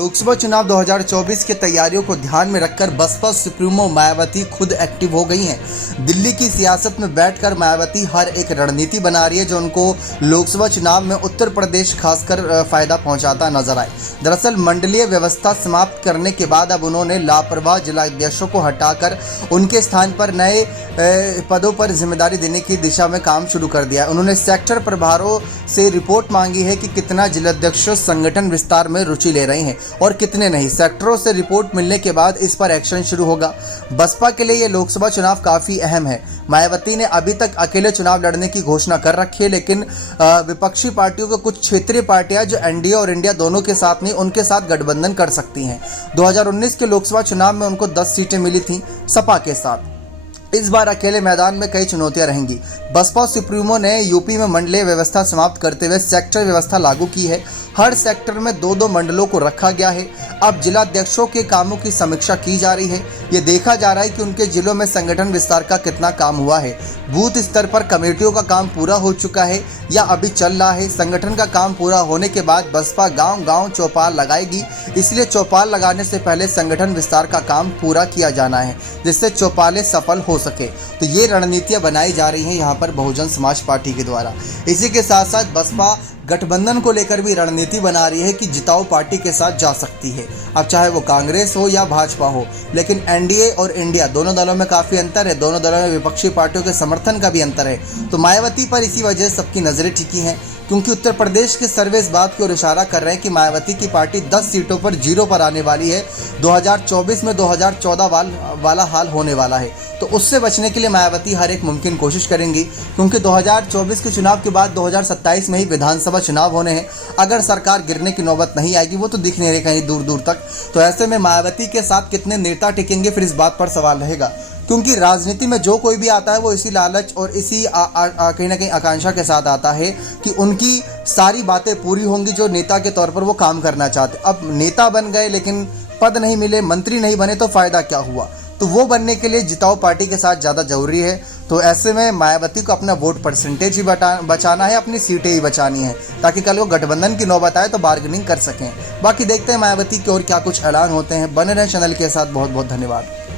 लोकसभा चुनाव 2024 की तैयारियों को ध्यान में रखकर बसपा सुप्रीमो मायावती खुद एक्टिव हो गई हैं। दिल्ली की सियासत में बैठकर मायावती हर एक रणनीति बना रही है जो उनको लोकसभा चुनाव में उत्तर प्रदेश खासकर फायदा पहुंचाता नजर आए। दरअसल मंडलीय व्यवस्था समाप्त करने के बाद अब उन्होंने लापरवाह जिलाध्यक्षों को हटाकर उनके स्थान पर नए पदों पर जिम्मेदारी देने की दिशा में काम शुरू कर दिया। उन्होंने सेक्टर प्रभारों से रिपोर्ट मांगी है कि कितना जिलाध्यक्ष संगठन विस्तार में रुचि ले रहे हैं और कितने नहीं। सेक्टरों से रिपोर्ट मिलने के बाद इस पर एक्शन शुरू होगा। बसपा के लिए ये लोकसभा चुनाव काफी अहम है। मायावती ने अभी तक अकेले चुनाव लड़ने की घोषणा कर रखी है, लेकिन विपक्षी पार्टियों के कुछ क्षेत्रीय पार्टियां जो एनडीए और इंडिया दोनों के साथ नहीं, उनके साथ गठबंधन कर सकती हैं। 2019 के लोकसभा चुनाव में उनको 10 सीटें मिली थीं सपा के साथ। इस बार अकेले मैदान में कई चुनौतियां रहेंगी। बसपा सुप्रीमो ने यूपी में मंडलीय व्यवस्था समाप्त करते हुए सेक्टर व्यवस्था लागू की है। हर सेक्टर में 2-2 मंडलों को रखा गया है। अब जिलाध्यक्षों के कामों की समीक्षा की जा रही है। ये देखा जा रहा है कि उनके जिलों में संगठन विस्तार का कितना काम हुआ है। बूथ स्तर पर कमेटियों का काम पूरा हो चुका है या अभी चल रहा है। संगठन का काम पूरा होने के बाद बसपा गांव-गांव चौपाल लगाएगी, इसलिए चौपाल लगाने से पहले संगठन विस्तार का काम पूरा किया जाना है जिससे चौपालें सफल हो सके। तो ये रणनीतियां बनाई जा रही हैं यहाँ पर बहुजन समाज पार्टी के द्वारा। इसी के साथ साथ बसपा गठबंधन को लेकर भी रणनीति बना रही है कि जिताऊ पार्टी के साथ जा सकती है। अब चाहे वो कांग्रेस हो या भाजपा हो, लेकिन एनडीए और इंडिया दोनों दलों में काफ़ी अंतर है। दोनों दलों में विपक्षी पार्टियों के समर्थन का भी अंतर है। तो मायावती पर इसी वजह से सबकी नज़रें टिकी हैं, क्योंकि उत्तर प्रदेश के सर्वे इस बात की ओर इशारा कर रहे हैं कि मायावती की पार्टी 10 सीटों पर जीरो पर आने वाली है। 2024 में 2014 वाला हाल होने वाला है। तो उससे बचने के लिए मायावती हर एक मुमकिन कोशिश करेंगी, क्योंकि 2024 के चुनाव के बाद 2027 में ही विधानसभा चुनाव होने हैं। अगर सरकार गिरने की नौबत नहीं आएगी, वो तो दिख नहीं रही कहीं दूर दूर तक। तो ऐसे में मायावती के साथ कितने नेता टिकेंगे, फिर इस बात पर सवाल रहेगा। क्योंकि राजनीति में जो कोई भी आता है वो इसी लालच और इसी कहीं ना कहीं आकांक्षा के साथ आता है कि उनकी सारी बातें पूरी होंगी जो नेता के तौर पर वो काम करना चाहते। अब नेता बन गए लेकिन पद नहीं मिले, मंत्री नहीं बने, तो फायदा क्या हुआ। तो वो बनने के लिए जिताऊ पार्टी के साथ ज़्यादा जरूरी है। तो ऐसे में मायावती को अपना वोट परसेंटेज ही बचाना है, अपनी सीटें ही बचानी है, ताकि कल वो गठबंधन की नौबत आए तो बार्गेनिंग कर सकें। बाकी देखते हैं मायावती की और क्या कुछ ऐलान होते हैं। बने रहें चैनल के साथ। बहुत बहुत धन्यवाद।